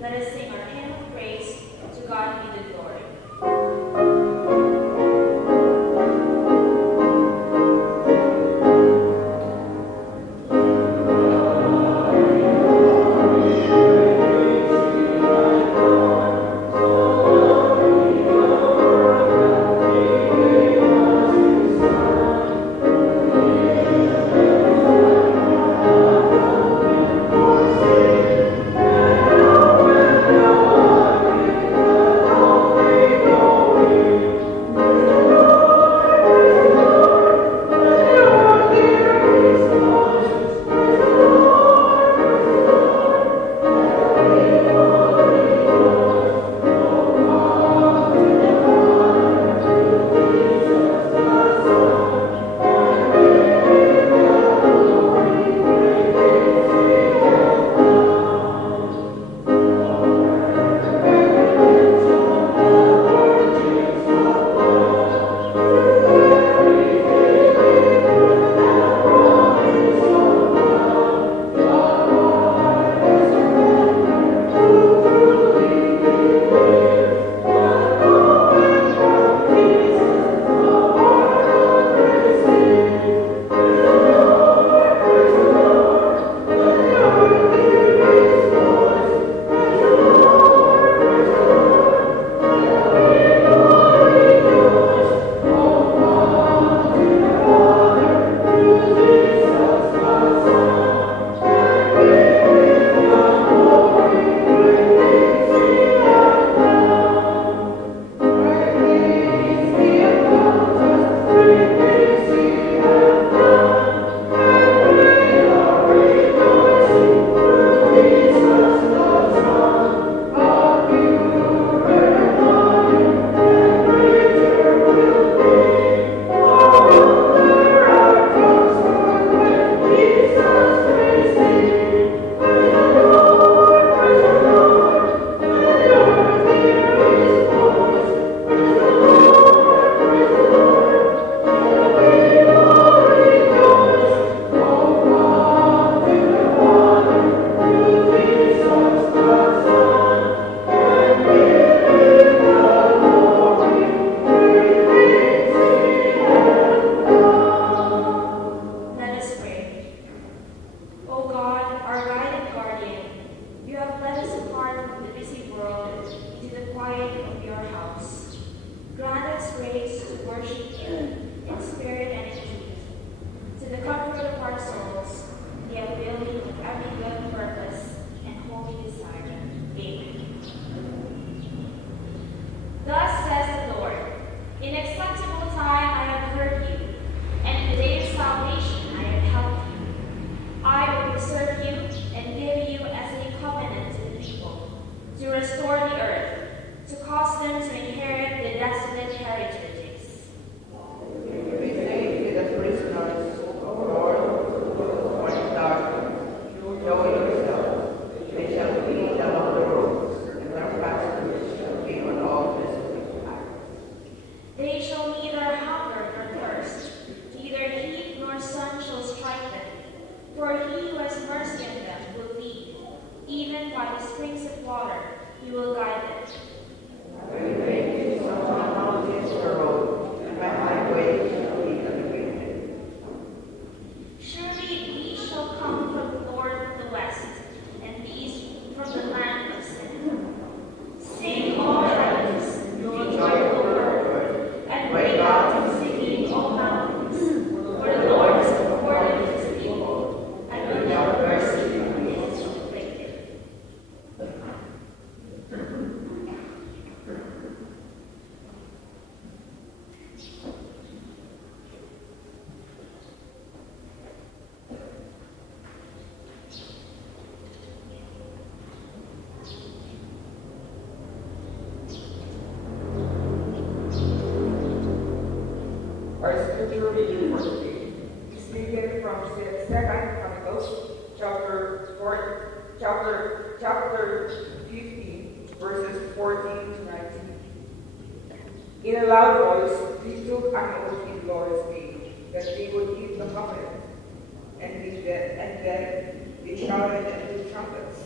Let us sing our hymn of praise. To God be the glory. Our scripture reading for today is taken from Second Chronicles, chapter 15, verses 14 to 19. In a loud voice, they took an oath in the Lord's name that they would keep the covenant, and then they shouted and blew trumpets.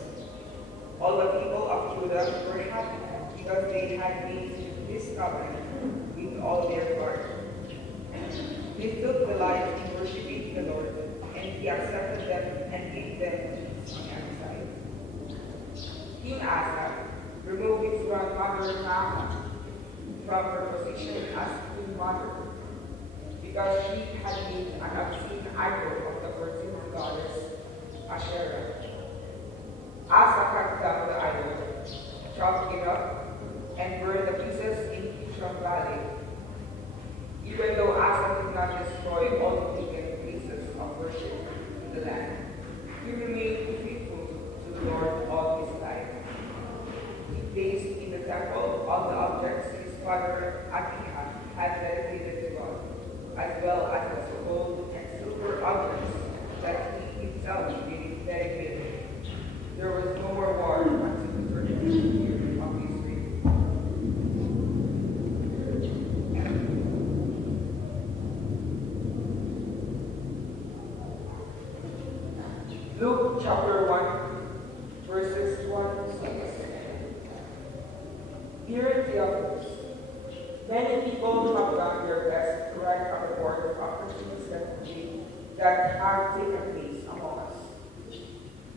All the people of Judah were happy because they had made this covenant with all their heart. They took delight in worshiping the Lord, and he accepted them and gave them peace on every side. King Asa removed his grandmother Naamah from her position as queen mother because she had made an obscene idol of the virgin goddess Asherah. Asa cut down the idol, chopped it up, and burned the pieces in Kishon Valley. Even though Asa did not destroy all the pagan places of worship in the land, he remained faithful to the Lord all his life. He placed in the temple all the objects his father Abijah had dedicated to God, as well as the gold and silver objects that he himself dedicated. There was no more war until the 30th year of his reign. Luke chapter 1, verses 1 to 6. Dear Theophilus, many people have done their best to write a report of opportunities that have taken place among us.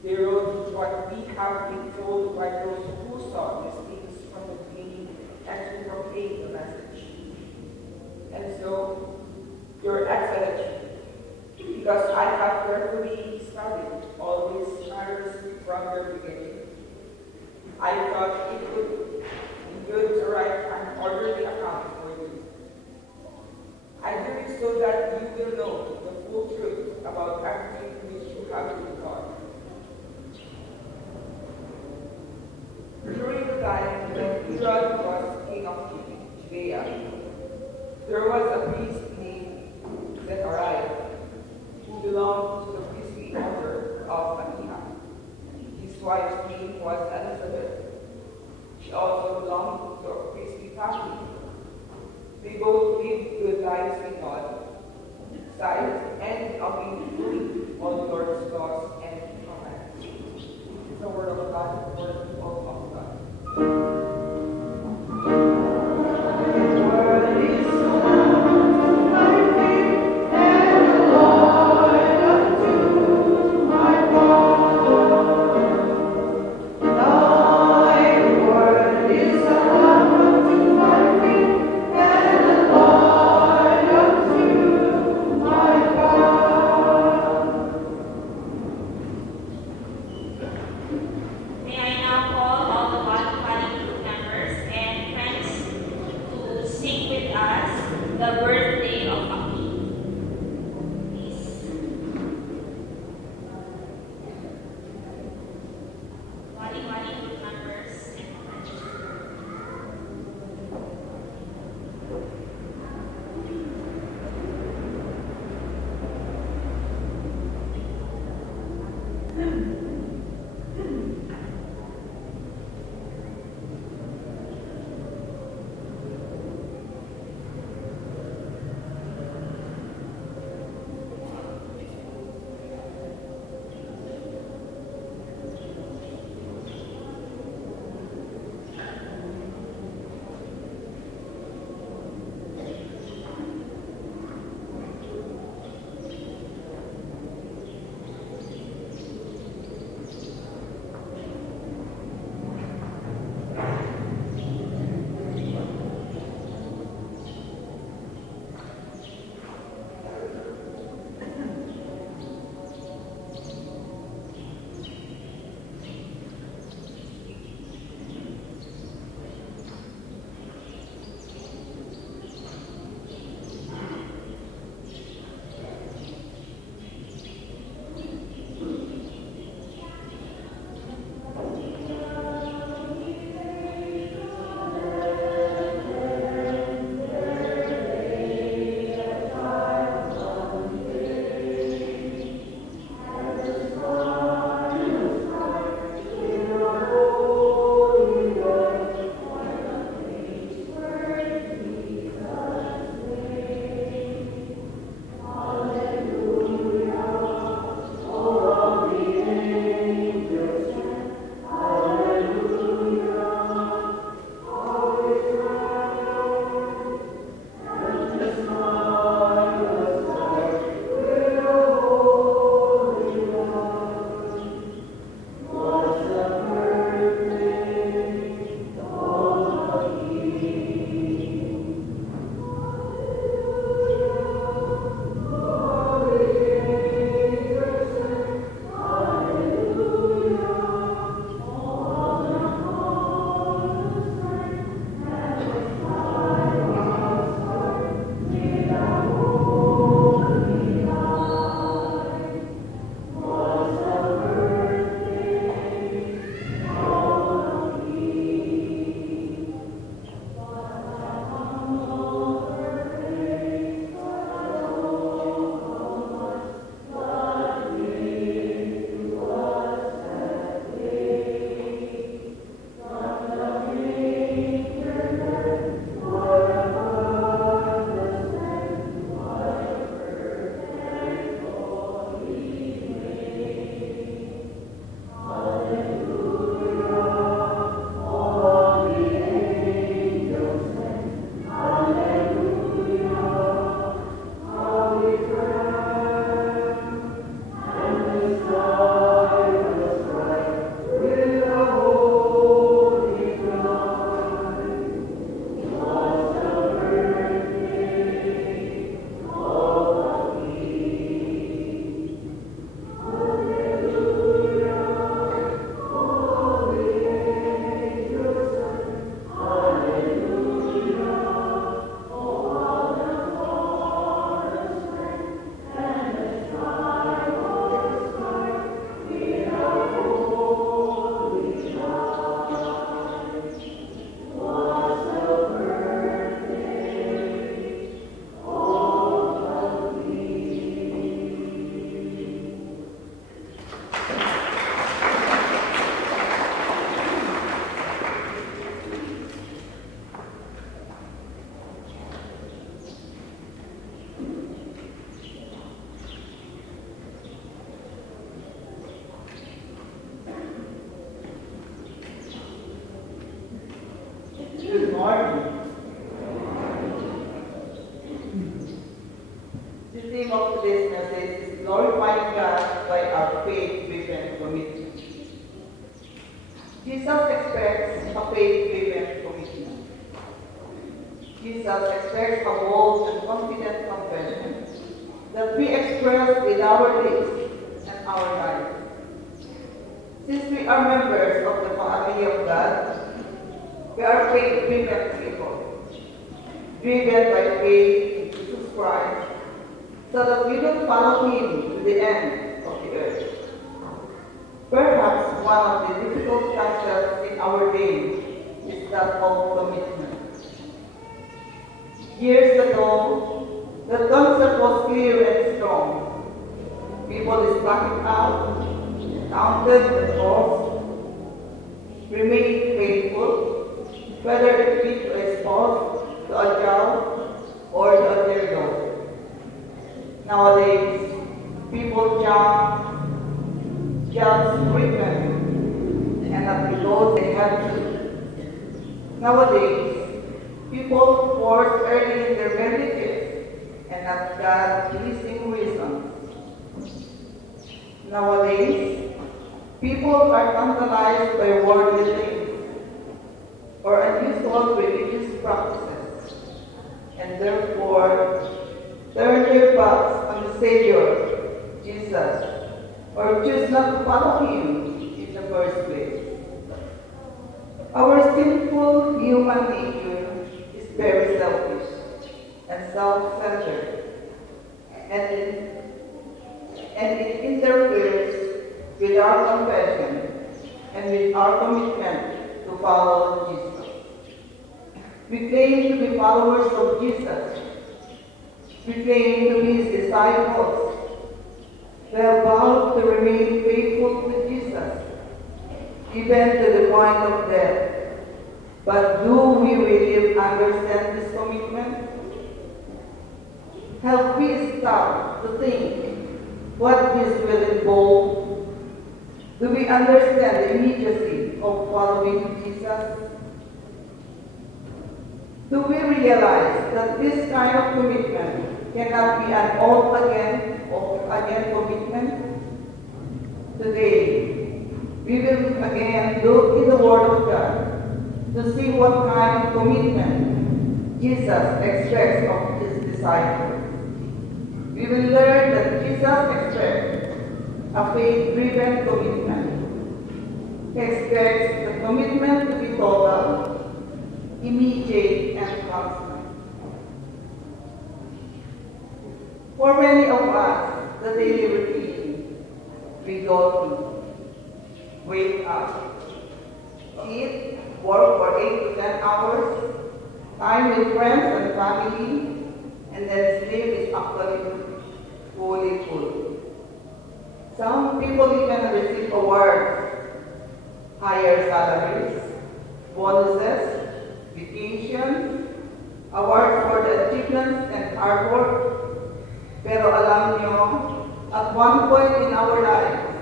They wrote what we have been told by those who saw these things from the beginning and who proclaimed the message. And so, Your Excellency, because I have carefully studied all these matters from the beginning, I thought it would be good to write an orderly account for you. I do it so that you will know the full truth about everything which you have been taught. During the time when Herod was king of Judea, there was a priest named Zechariah who belonged to the priestly order of Abijah. His wife's name was Elizabeth. She also belonged to a priestly family. They both lived good lives with God, besides and obeyed fully all the Lord's laws and commandments. The word of God for the people of God. What is Good morning. The theme of today's message is glorifying God by our faith-driven commitment. Jesus expects a faith-driven commitment. Jesus expects a bold and confident confession that we express with our lips and our lives. Since we are members of the family of God, we are faith-driven people, driven by faith in Jesus Christ, so that we will follow Him to the end of the earth. Perhaps one of the difficult concepts in our day is that of commitment. Years ago, the concept was clear and strong. People struck it out, counted the cost, remained faithful, whether it be to a spouse, to a job, or to a dear Lord. Nowadays, people jump jobs frequently and not because they have to. Nowadays, people force early in their marriages and not God-pleasing reasons. Nowadays, people are tantalized by worldly things or unusual religious practices, and therefore turn their backs on the Savior, Jesus, or choose not to follow Him in the first place. Our sinful human nature is very selfish and self-centered, and it interferes with our confession and with our commitment to follow Jesus. We claim to be followers of Jesus. We claim to be His disciples. We are vowed to remain faithful to Jesus, even to the point of death. But do we really understand this commitment? Have we stopped to think what this will involve? Do we understand the immediacy of following Jesus? Do we realize that this kind of commitment cannot be an on-again commitment? Today, we will again look in the Word of God to see what kind of commitment Jesus expects of His disciples. We will learn that Jesus expects a faith-driven commitment. He expects the commitment to be total, immediate, and constant. For many of us, the daily routine, we go to wake up, eat, work for 8 to 10 hours, time with friends and family, and then sleep is actually fully full. Some people even receive awards, higher salaries, bonuses, vacations, awards for the achievements and hard work. Pero alam nyo, at one point in our lives,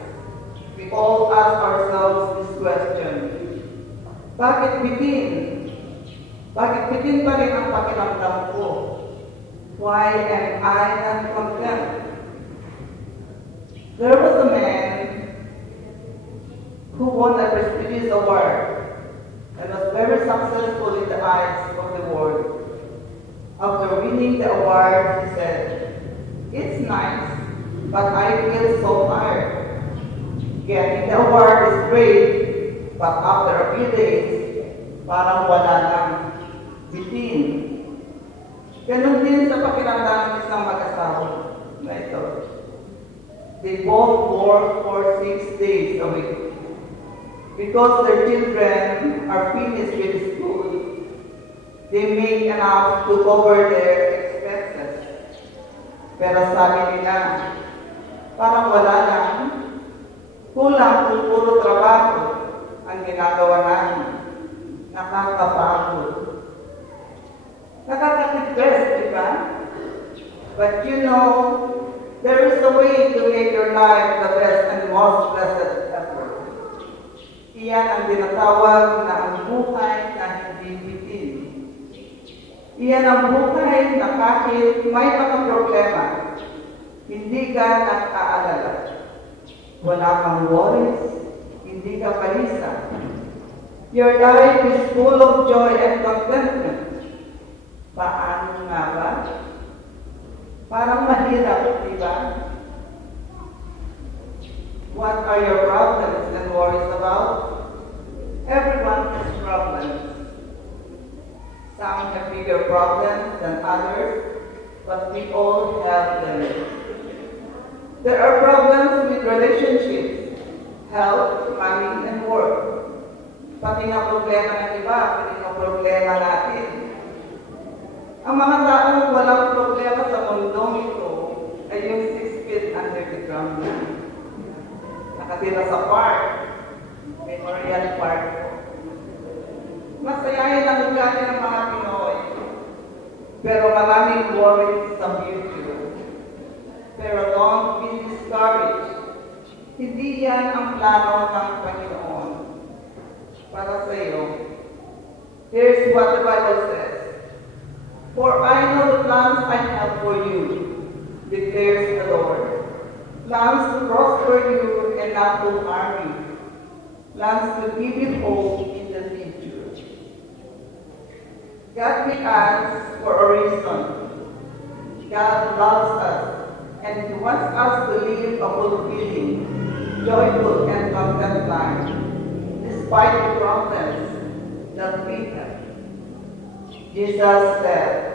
we all ask ourselves this question: Bakit bitin? Bakit bitin pa rin ang pakiramdam ko? Why am I not content? There was a man who won a prestigious award and was very successful in the eyes of the world. After winning the award, he said, "It's nice, but I feel so tired. Getting the award is great, but after a few days, parang wala lang, bitin." Ganun din sa pakiramdam ng isang mag-asawa na ito. They both work for 6 days a week. Because their children are finished with school, they make enough to cover their expenses. Pero sabi nila, parang wala lang, kulang kung puro trabaho ang ginagawa namin. Nakakapagod. Nakaka-depress, di ba? But you know, there is a way to make your life the best and most blessed ever. Iyan ang tinatawag na ang buhay na hindi bitin. Iyan ang buhay na kahit may mga problema, hindi ka nag-aalala. Wala kang worries, hindi ka palisa. Your life is full of joy and contentment. Paano nga ba? Parang mahirap, di ba? What are your problems and worries about? Everyone has problems. Some have bigger problems than others, but we all have them. There are problems with relationships, health, money, and work. Pati nga problema ng iba, pati nga problema natin. Ang mga taong walang problema sa mundong ito ay yung 6 feet under the ground na. Nakatira sa park, Memorial Park. Masayahin ang ugali ng mga Pinoy. Pero maraming worries sa future. Pero don't be discouraged. Hindi yan ang plano ng Panginoon para sa iyo. Here's what the Bible says. For I know the plans I have for you, declares the Lord. Plans to prosper you and not to harm you. Plans to give you hope in the future. God made us for a reason. God loves us, and He wants us to live a fulfilling, joyful, and content life, despite the problems that we have. Jesus said,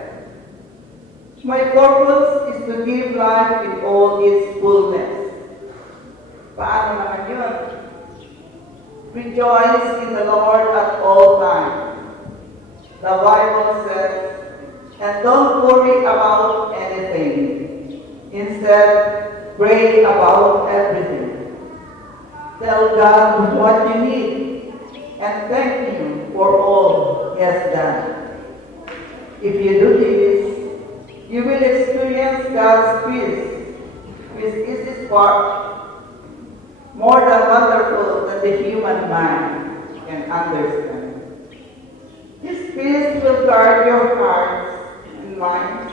my purpose is to give life in all its fullness. Paano naman yun? Rejoice in the Lord at all times. The Bible says, and don't worry about anything. Instead, pray about everything. Tell God what you need and thank Him for all He has done. If you do this, you will experience God's peace, which is His part, more than wonderful than the human mind can understand. His peace will guard your hearts and minds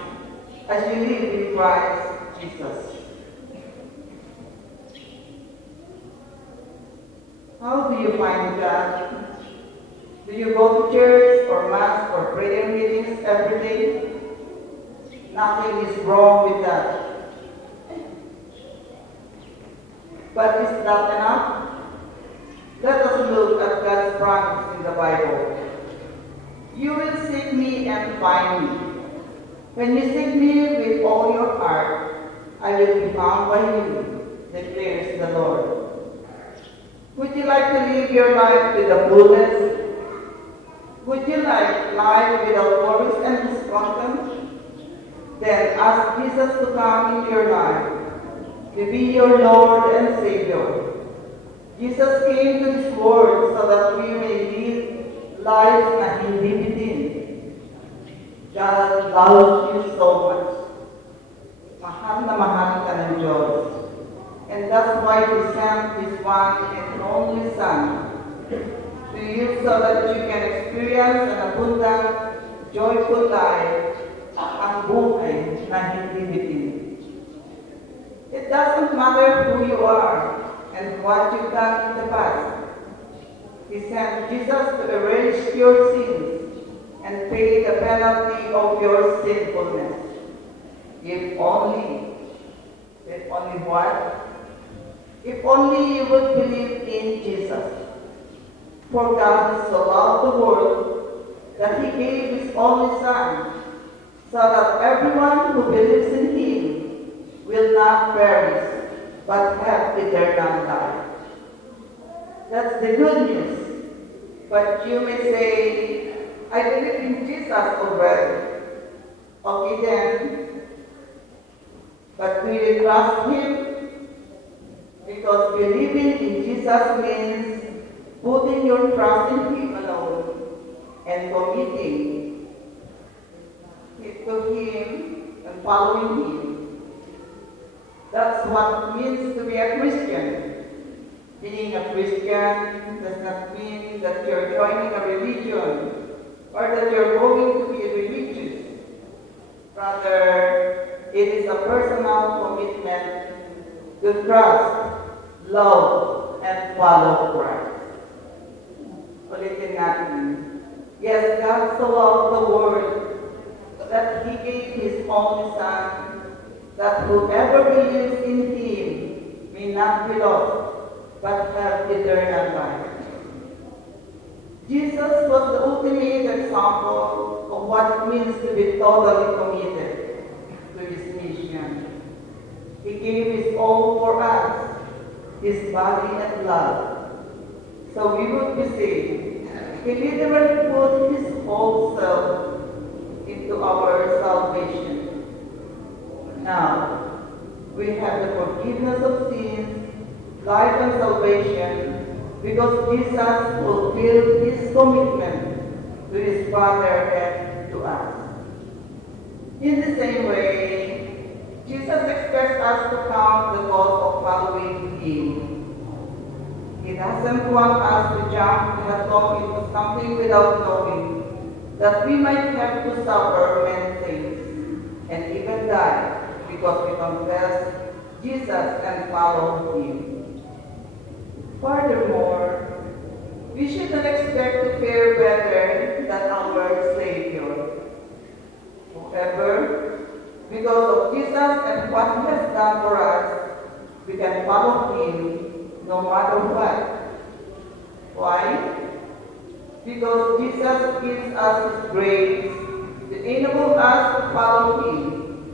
as you live in Christ Jesus. How do you find God? Do you go to church or mass or prayer meetings every day? Nothing is wrong with that. But is that enough? Let us look at God's promise in the Bible. You will seek me and find me. When you seek me with all your heart, I will be found by you, declares the Lord. Would you like to live your life with the fullness? Would you like life without worries and disappointment? Then ask Jesus to come into your life, to be your Lord and Savior. Jesus came to this world so that we may live lives na hindi bitin. God loves you so much. Mahal na mahal ka ng Diyos. And that's why He sent His one and only Son to you so that you can experience an abundant, joyful life, ang buhay na hindi bitin. It doesn't matter who you are and what you've done in the past. He sent Jesus to erase your sins and pay the penalty of your sinfulness. If only what? If only you would believe in Jesus. For God so loved the world that He gave His only Son, so that everyone who believes in Him will not perish, but have eternal life. That's the good news. But you may say, I believe in Jesus already. Okay then. But will you trust Him? Because believing in Jesus means putting your trust in Him alone and committing it to Him and following Him. That's what it means to be a Christian. Being a Christian does not mean that you're joining a religion or that you're going to be religious. Rather, it is a personal commitment to trust, love, and follow Christ. Ulitin natin. Yes, God so loved the world that He gave His only Son, that whoever believes in Him may not be lost, but have eternal life. Jesus was the ultimate example of what it means to be totally committed to His mission. He gave His all for us, His body and blood, so we would be saved. He literally put His whole self into our salvation. Now, we have the forgiveness of sins, life and salvation, because Jesus fulfilled His commitment to His Father and to us. In the same way, Jesus expects us to count the cost of following Him. He doesn't want us to jump headlong into something without knowing that we might have to suffer many things and even die because we confess Jesus and follow Him. Furthermore, we shouldn't expect to fare better than our Savior. However, because of Jesus and what He has done for us, we can follow Him no matter what. Why? Because Jesus gives us His grace to enable us to follow Him.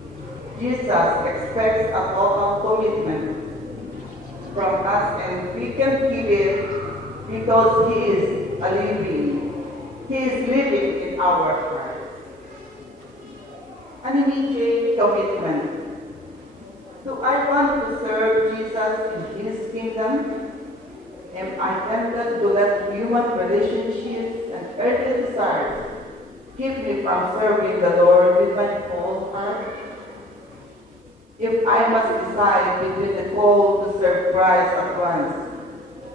Jesus expects a total commitment from us, and we can give it because He is a living. He is living in our hearts. An immediate commitment. Do I want to serve Jesus in His kingdom? Am I tempted to let human relationships and earthly desires keep me from serving the Lord with my whole heart? If I must decide between the call to serve Christ at once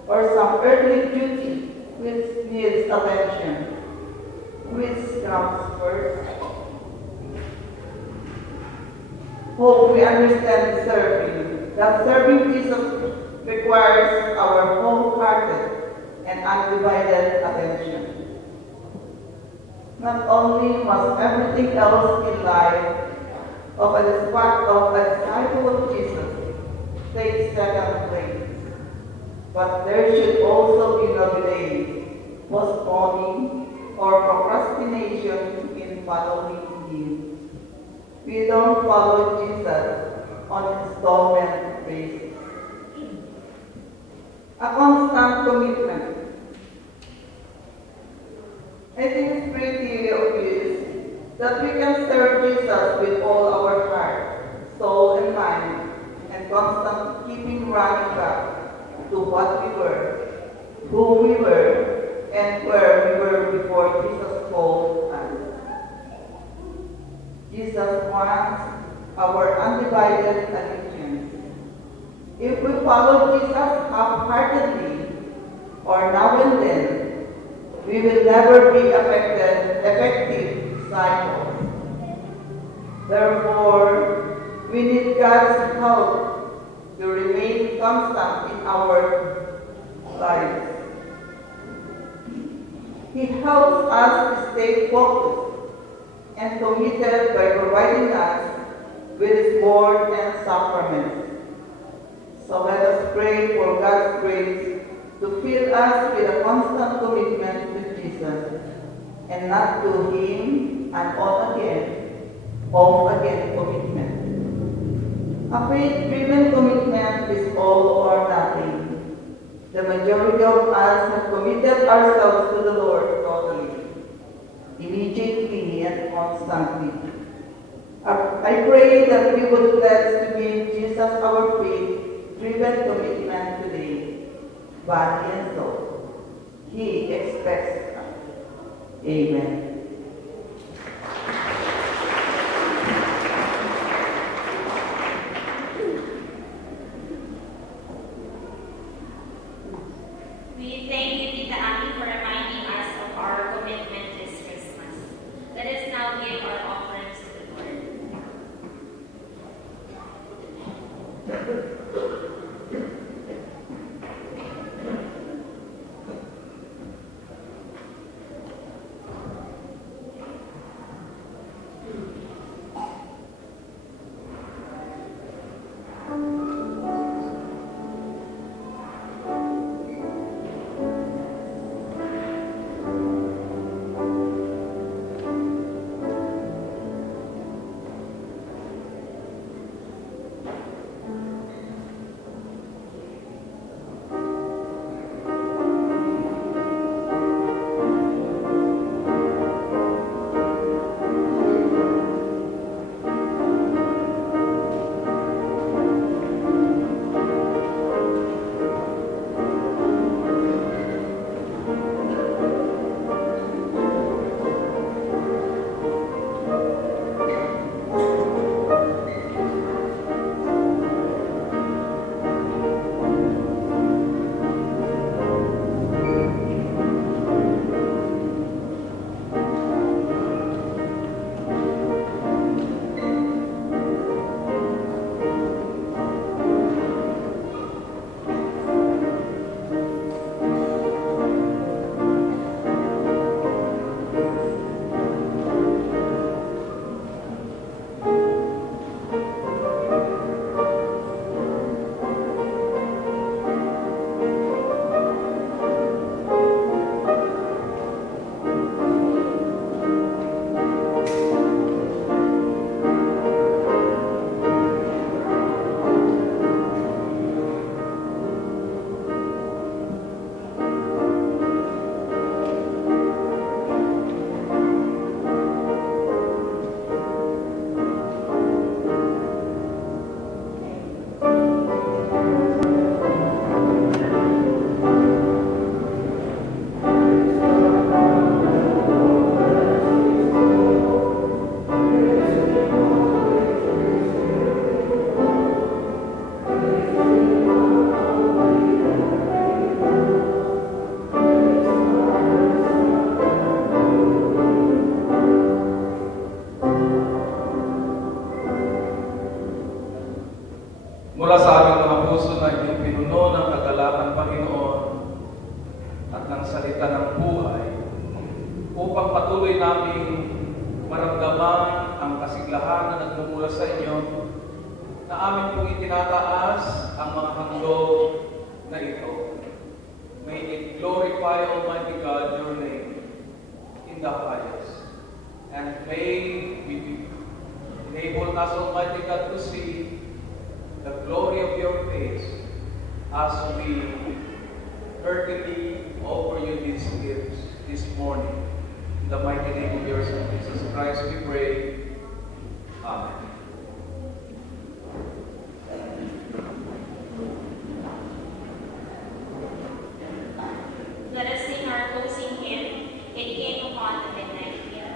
or some earthly duty which needs attention, which comes first? Hope we understand serving, that serving Jesus requires our wholehearted and undivided attention. Not only must everything else in life of a disciple of Jesus take second place, but there should also be no delay, postponing, or procrastination in following Him. We don't follow Jesus on installment basis. A constant commitment. I think it's pretty obvious that we can serve Jesus with all our heart, soul, and mind, and constant keeping running back to what we were, who we were, and where we were before Jesus called us. Jesus wants our undivided allegiance. If we follow Jesus half-heartedly or now and then, we will never be effective disciples. Therefore, we need God's help to remain constant in our lives. He helps us to stay focused and committed by providing us with His word and sacraments. So let us pray for God's grace to fill us with a constant commitment to Jesus, and not to Him an off-again commitment. A faith-driven commitment is all or nothing. The majority of us have committed ourselves to the Lord totally, immediately and constantly. I pray that we would pledge to give Jesus our faith-driven commitment today, body and soul. He expects us. Amen. We thank you, Tita Aki, for reminding us of our commitment this Christmas. Let us now give our offerings to the Lord. Mula sa aming mga puso na inyong pinuno ng kagalakan, Panginoon, at ng salita ng buhay, upang patuloy namin maramdaman ang kasiglahan na nagmumula sa inyo, na amin pong itinataas ang mga handog na ito. May it glorify, Almighty God, your name in the highest. And may we enable us, Almighty God, to see the glory of your face as we heartily offer you these gifts this morning. In the mighty name of your Son, Jesus Christ, we pray. Amen. Let us sing our closing hymn, It Came Upon the Midnight Hill.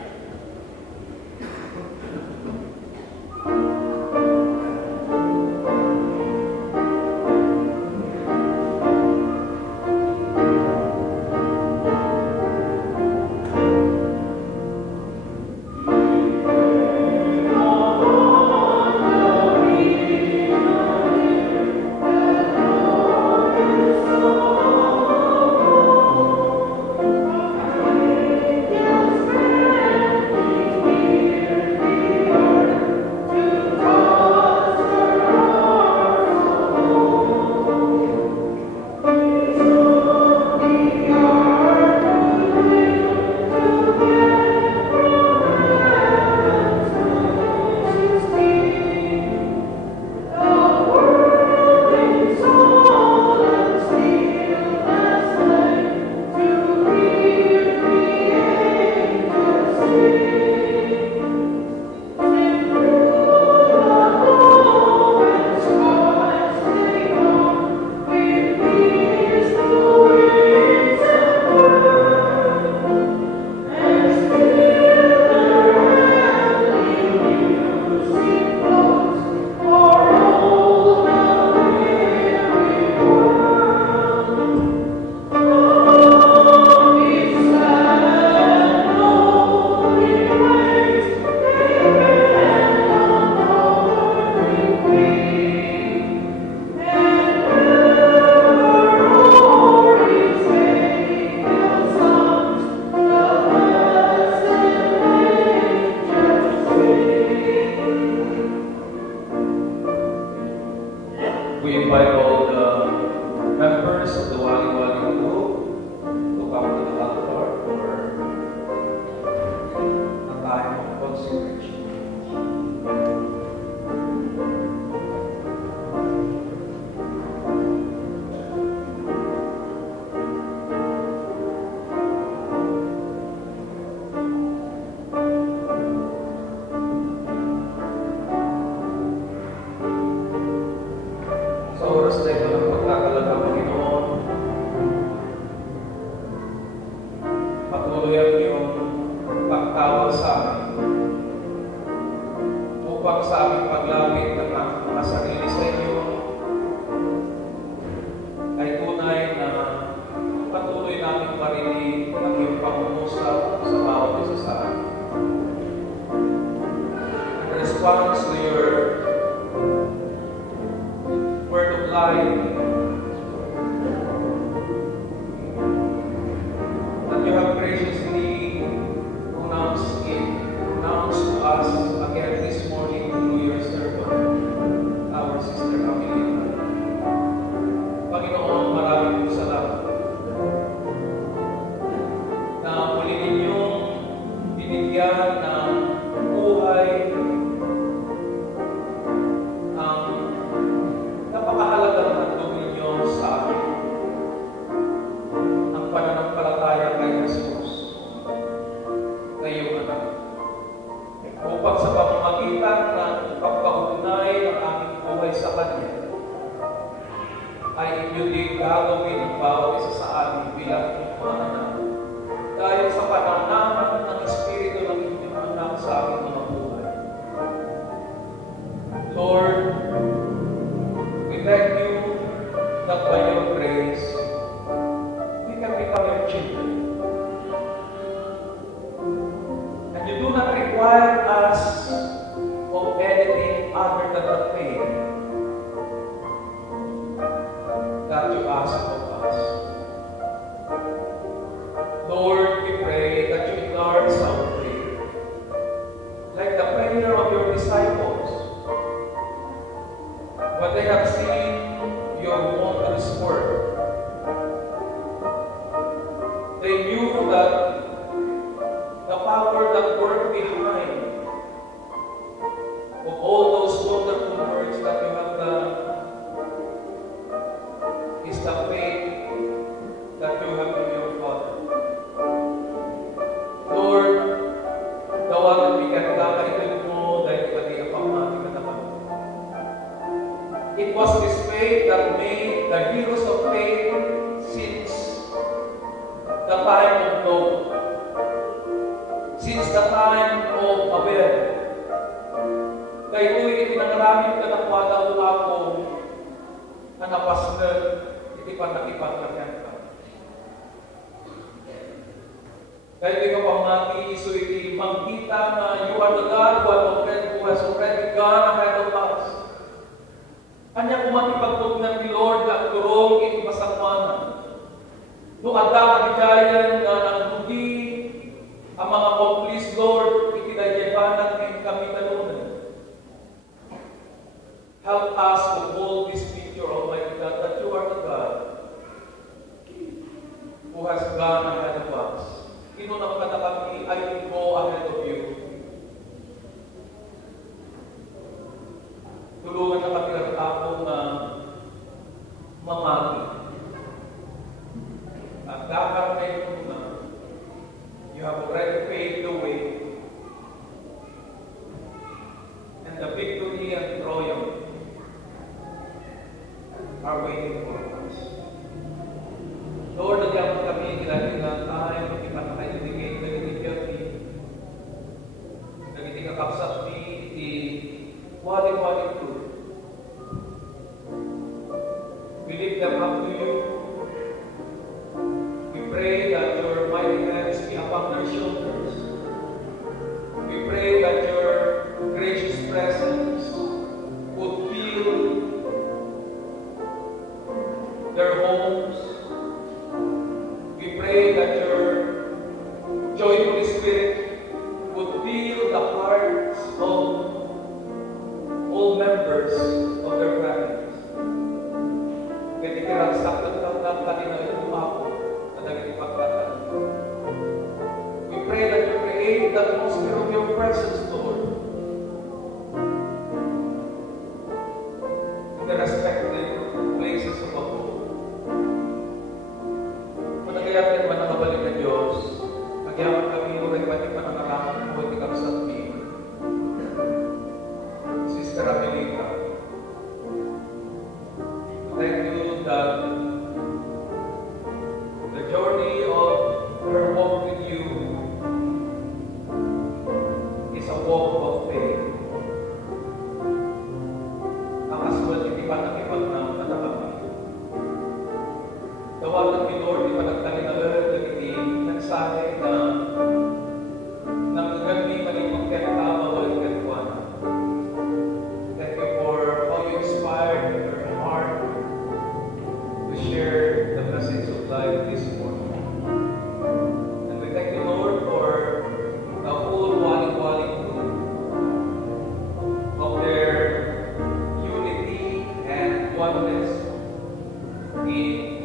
We invite all the members of the Wali Wali group to come to the altar for a time of consecration. Sa oras na ito ng pagkakalaga, Panginoon, patuloy ang iyong pagtawag sa amin upang sa aming paglapit ng mga sarili sa iyo ay tunay na patuloy namin marinig ang iyong pangungusap sa bawat isa sa amin. In response to your word of life, that you have graciously pronounced to us again this morning through your servant, our sister Amelita. Panginoon, maraming po salamat na muli ninyong binigyan ng buhay ang napakahalagang handog ninyo sa amin, ang pananampalataya kay Jesus, na iyong anak, upang sa pamamagitan ng pagpaugnay ng aming buhay sa Kanya, ay inyo din gagawin ang bawat isa sa amin bilang inyong mga anak, dahil sa pananaman ng Espiritu ng inyong anak sa aming mga buhay. Lord, we thank you that by your grace, we can become your children. And you do not require us of anything other than the faith when they have seen your wondrous work, they knew that the power that worked behind of all those wonderful works that you have done is the faith that you have in your Father. Lord, nawalan bigat ka kailan mo dahil kanina pamati ka naman. It was this faith that made the heroes of faith since the time of Noah, since the time of Abel. Kaya ito'y itinangaramit ka ng wala ako na napasnel, itipan-nakipagkakyan ka. Kaya ito'y kapamati, iso iti magkita na you are the God who has already gone ahead of us. Kanya kumatipagpugnan ni Lord at turong iti pasakmanan. No adda kabigayan na nangudi ang mga complis, Lord, itinadyabanan ng kami talunan. Help us to hold this picture, Almighty God, that you are the God who has gone ahead of us. Kinunang ka na kami, I will go ahead of you. Tulungan na kami at ako na mamati. At dapat mo na you have already paved the way, and the victory and triumph are waiting for us. Lord, nagyamang kami kailangan tayo hindi pa nakailigay nagitipyati nagitipakapsat ni iti wali-wali truth. We lift them up to you. We pray that your mighty hands be upon their shoulders. We pray that your gracious presence would fill their homes. We pray that your joyful spirit would fill the hearts of all members of their families. Kaya sakit ng kanina yung ako na nagipagkatan. We pray that you create the atmosphere of your presence, Lord, in the respective places of abode. Kung nagayatin man ang kabalik ng Diyos, nagyaman kami, Lord, ay pati pananaraman mo, hindi kami sa atin. Sister Amelita, thank you that the journey of her walk with you is a walk of faith. Ang aswal, hindi pa nakipag na natakami. Tawagan ni Lord, di pa nagtalinagal, hindi nagsahe na nagagami malipagkat tama walang katwan. Thank you for how you inspired her heart to share the message of life this morning. And we thank you, Lord, for the whole wali-wali group of their unity and oneness in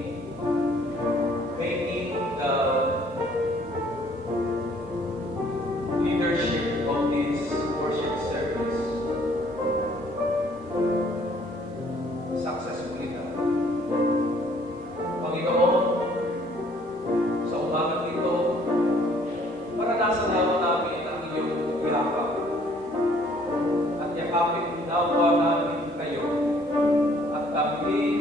making the leadership of this worship service successfully done. Panginoon, sa umagang ito, maranasan naman namin ang iyong yakap at yakapin nawa namin kayo at kami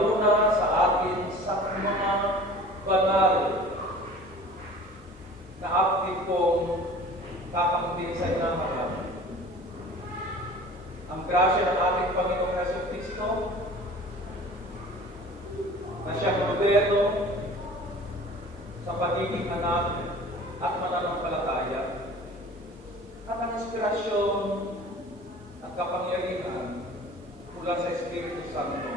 una sa atin sa mga banal na active kong kakambing sa inaharap. Ang grasya ng ating Panginoong Jesucristo na siyang modelo sa pagiging anak at mananampalataya at ang inspirasyon at kapangyarihan mula sa Espiritu Santo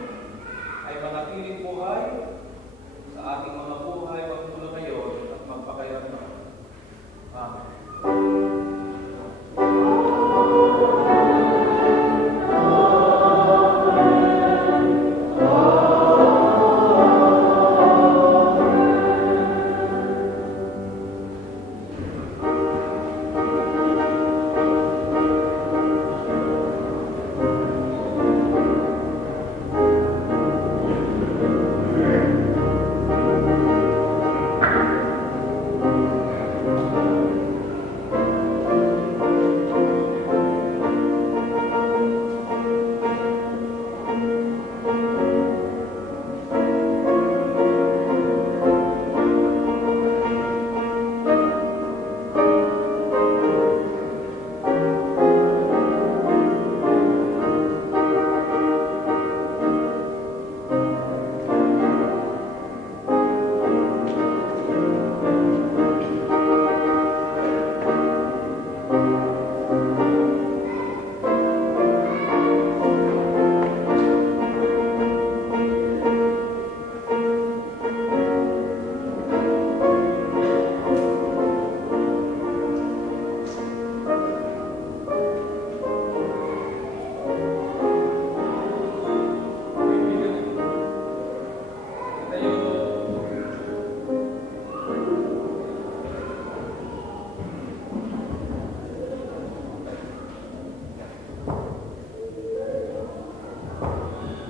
ay manatiling buhay sa ating mga buhay magmula ngayon at magpakailanman. Amen.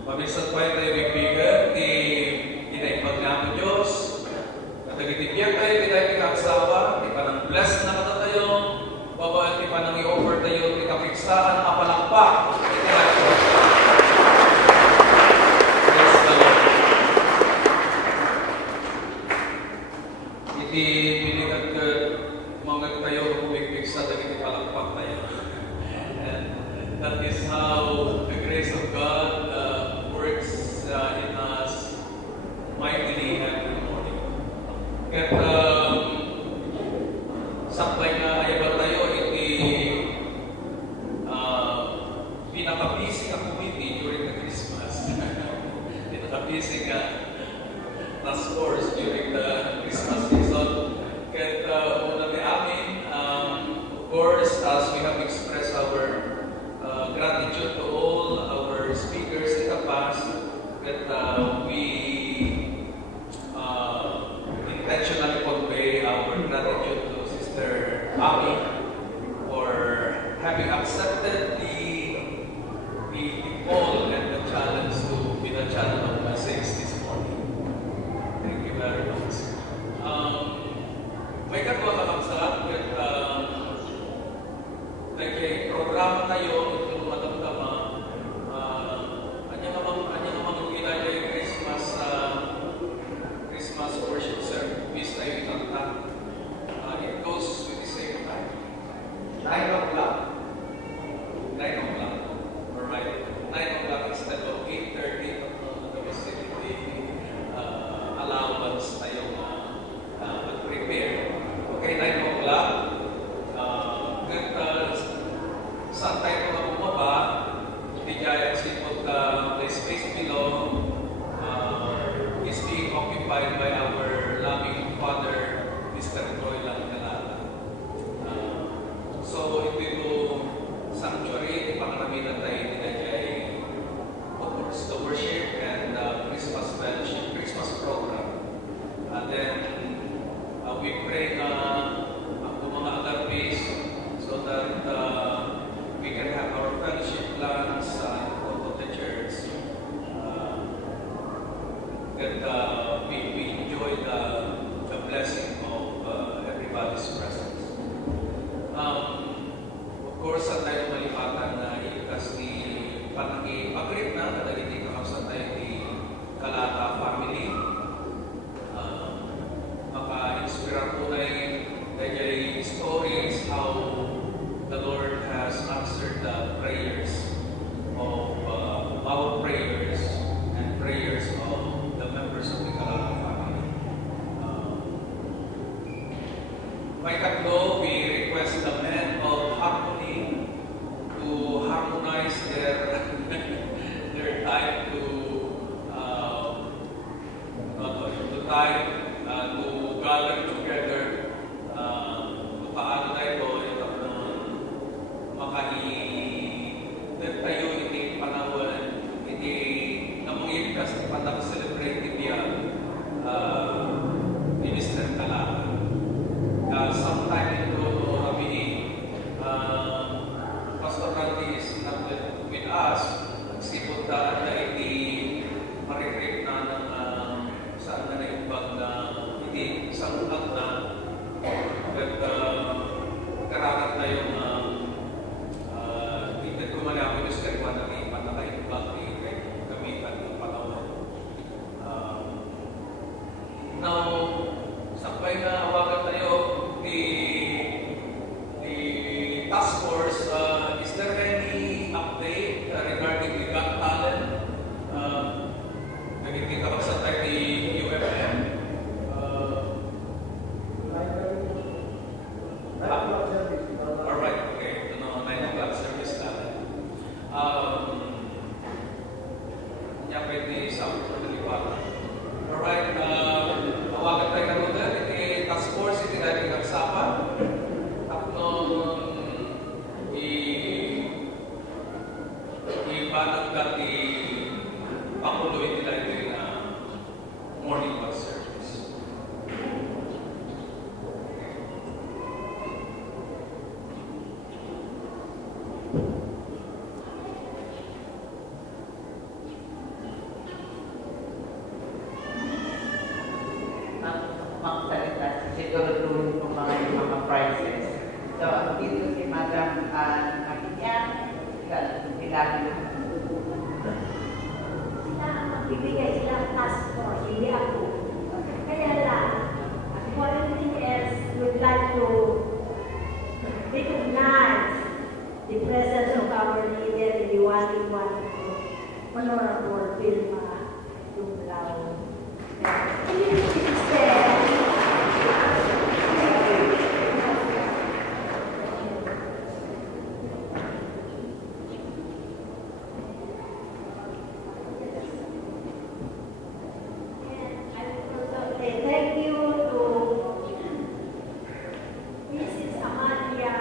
Mabisat po tayo kaibigan, tinaimbag namin Diyos, at nagitibiyag tayo, tayo pinagsawa, di pa nang bless na kata tayo, babaan di pa nang i-offer tayo, di kapiksaan, apalakpak, bless the Lord. Iti binigad ka, mga tayo, kumikpiksa, di palakpak tayo. And that is how the grace of God works in us mightily every morning. Kat saktay nga ayaw tayo iti pinaka-busy ka committee during the Christmas. Pinaka-busy ka task force during the Christmas season. Kat una ni amin, of course, as we have expressed our gratitude to all our speakers in the past, that we intentionally convey our gratitude to Sister Ami for having accepted the call and the challenge to be the channel of message this morning. Thank you very much. May katwa kakabsat at naging programa tayo ito matamtama kanyang mga kilala yung Christmas worship service tayo itanta. It goes with the same time. 9 o'clock. 9 o'clock. Alright. 9 o'clock instead of 8:30 the facility allowance tayo mag-prepare. Okay, 9 o'clock. Saan tayo mga bumaba, bigay ang sipot the space below is being occupied by our loving Father, Mr. Roy Langkalala. So, ito sanctuary, pangaramitan tayo nilagay to worship and Christmas fellowship, Christmas program. And then, we pray ang mga agape so that we can have our ni tayo iti panahon iti namungin kasi patang celebrated yan Minister Kalakan. Sometime ago, Pastor Randy is not with us. Nagsipot na iti marikrip na ng saan na yung bag na iti isang ulat na at karakat na yung hindi ko malaki yung skagwa na rin panakay bag ni gamitan ng panahon. Now, sampay na awagan tayo the task force. Is there any update regarding the Got Talent? Nagiging kakabasa tayo ni UFM. Alright, okay. Ito na 9 o'clock service talent. Niya pwede sa pagkaliparan. Alright, awagan tayo na muna. Iti task force, iti natin nagsapan. Tatlong ibanagkat ni Pakulo iti natin na morning bus service. Magsalita siguro doon kung mga prices. So, dito si Madam Makinyang, sila Sila ang magbibigay, sila ang task force, hindi ako. Kaya lang, for anything else, we'd like to recognize the presence of our leader in the one Honorable Vilma Dumlao. Thank you to Mrs. Amalia.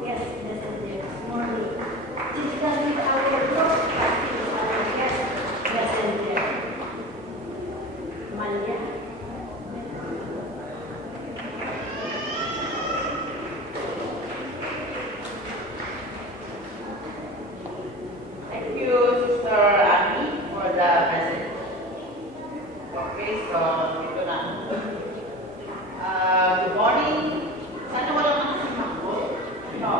Yes, this morning. She's done with our group, but she is our guest messenger. Amalia. Thank you, Sister Annie, for the message. Okay, so ito na. Good morning. Sana wala makasimakbo. No.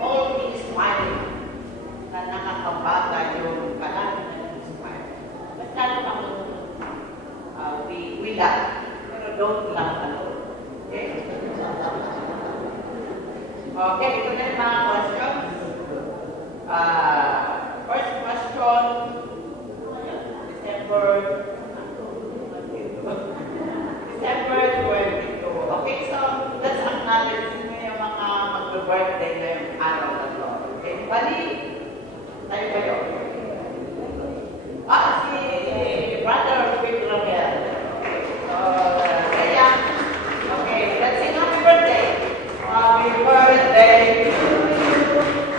All things smiling. Na nakakabaga yung kalan ng smile. But lalo ako, we laugh. Pero don't laugh alone. Okay? Okay, ito na yung mga questions. First question, December 22. Okay, so let's acknowledge nyo yung mga mag-birthday ngayong araw na to. Okay, bali, tayo kayo. Si Brother Victor Raquel. So, kaya, okay, let's sing happy birthday. Happy birthday to you.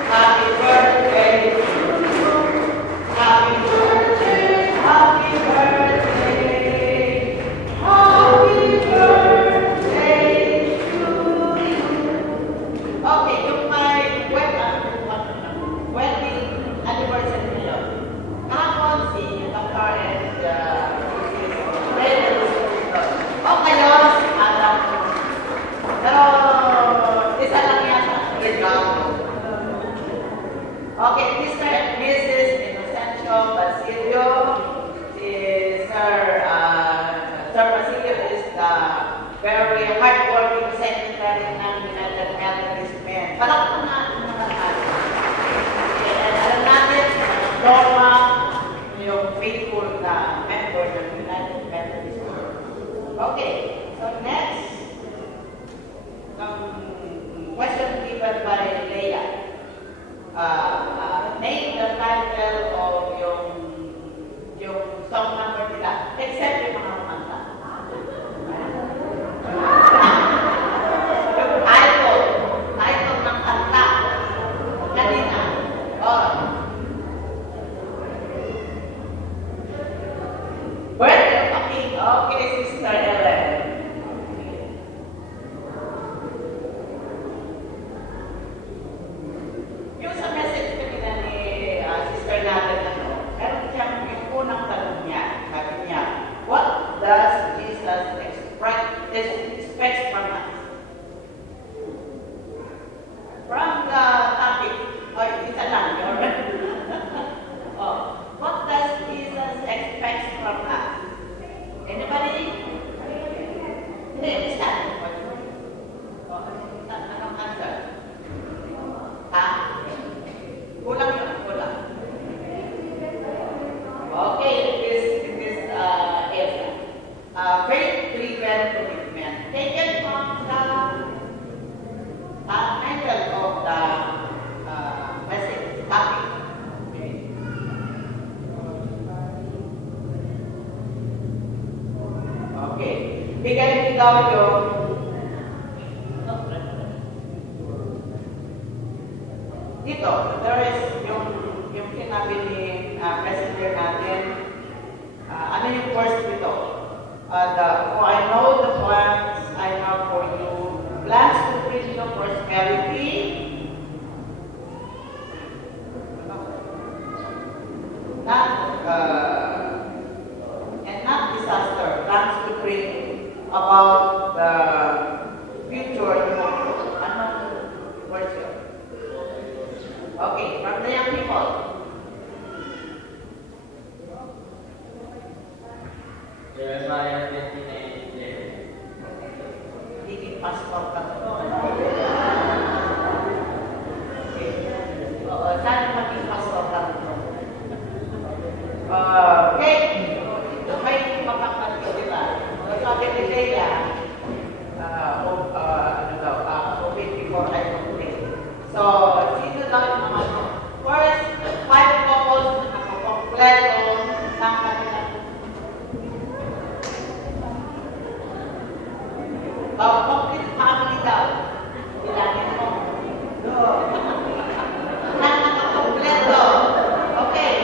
Happy birthday to you. Happy birthday, happy birthday. Happy birthday to you. Okay, yung may wedding anniversary nila. Kahapon si Dr. and Mrs. Reyes. Okay, yun, Adam. Pero, isa lang yata, regalo. Okay, Mr. and Mrs. Inocencio Basilio. Sir Basilio is the very hardworking secretary ng United Methodist Men. Palakpan natin mga lahat. Okay, and alam natin, Norma, yung faithful na member ng United Methodist Men. Okay, so next, question given by Leia. Name the title of yung song number nila, except yung mga kumanta. Yung title ng daw yung dito, there is yung sinabi ni President natin, ano yung first dito? For I know the plans I have for you, plans to bring you prosperity, and not disaster, plans to bring about the future. Anong words yun? Okay, from the young people. Jeremiah 29:10. Hindi pastor ka to. Okay. Oo, saan maging pastor ka to? Okay. May makakapagod sila. Sabi ni Leia, obey before I complain. So, sino lang yung mga first 5 couples na nakakompleto ng kanilang complete family daw. Bilangin mo. Na nakakompleto. Okay.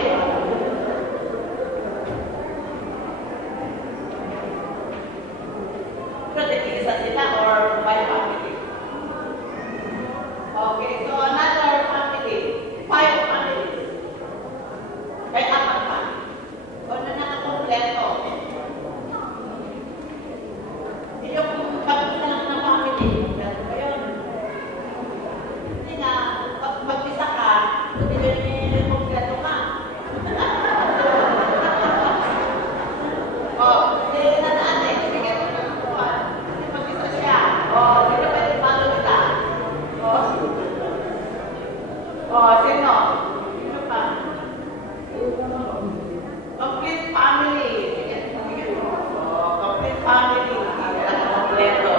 So, isa sila or by family? Okay, so another family, 5 families. May 4 pa. O na nakakompleto. Yung pag-isa ng family, ganun ba yun? Hindi nga, pag mag-isa ka, hindi kompleto ka. Hindi na natin, bigyan mo ng kuwan. Hindi mag-isa siya. Hindi ka pwede palo kita. Sino? Sino pa? Complete family. Complete family. Kompleto.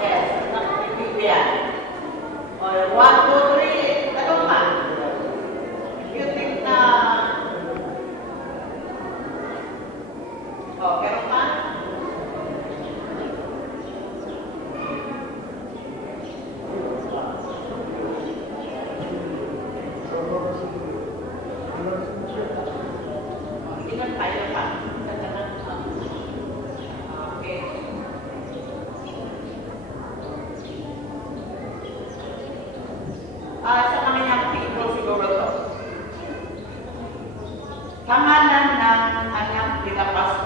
Yes, nakikibigyan. 1, 2, 3. Ano pa? You think na... pero pa? Tingnan tayo pa. Okay. Sa mga young people siguro to. Pangalan ng anak nila Pastor